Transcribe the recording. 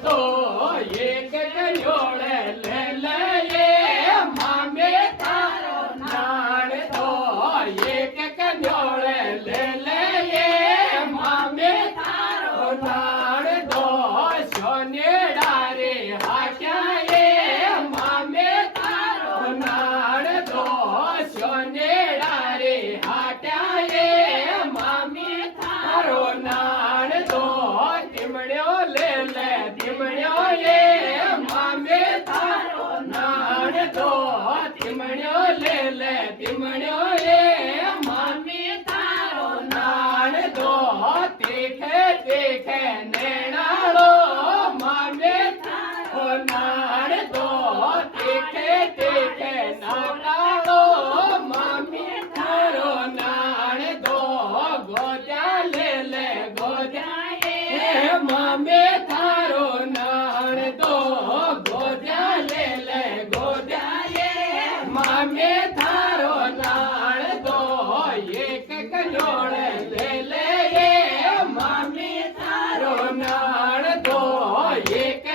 તો એક કંજોળે લે લે મામે તારો નાણ તો એક કંજોળે લે લે મામે તારો નાણ તો સોનેડા રે હાક્યા મામે તારો નાણ તો સોનેડા રે હાટ્યા મામે તારો નાણ તો ટીમણ્યો લે ટીમણ્યો એ મામે તારો નાણ તો ટીમણ્યો લે ટીમણ્યો એ મામે તારો નાણ તો દેખે દેખે નેણાળો મામે તારો નાણ તો દેખે દેખે નાણાળો મામે તારો નાણ તો ગોજા લે ગોજા એ મામે તારો નાણ તો ગોજા લે ગોજા એ મામે તારો નાણ તો એક કંજોળે લે મામે તારો નાણ તો એક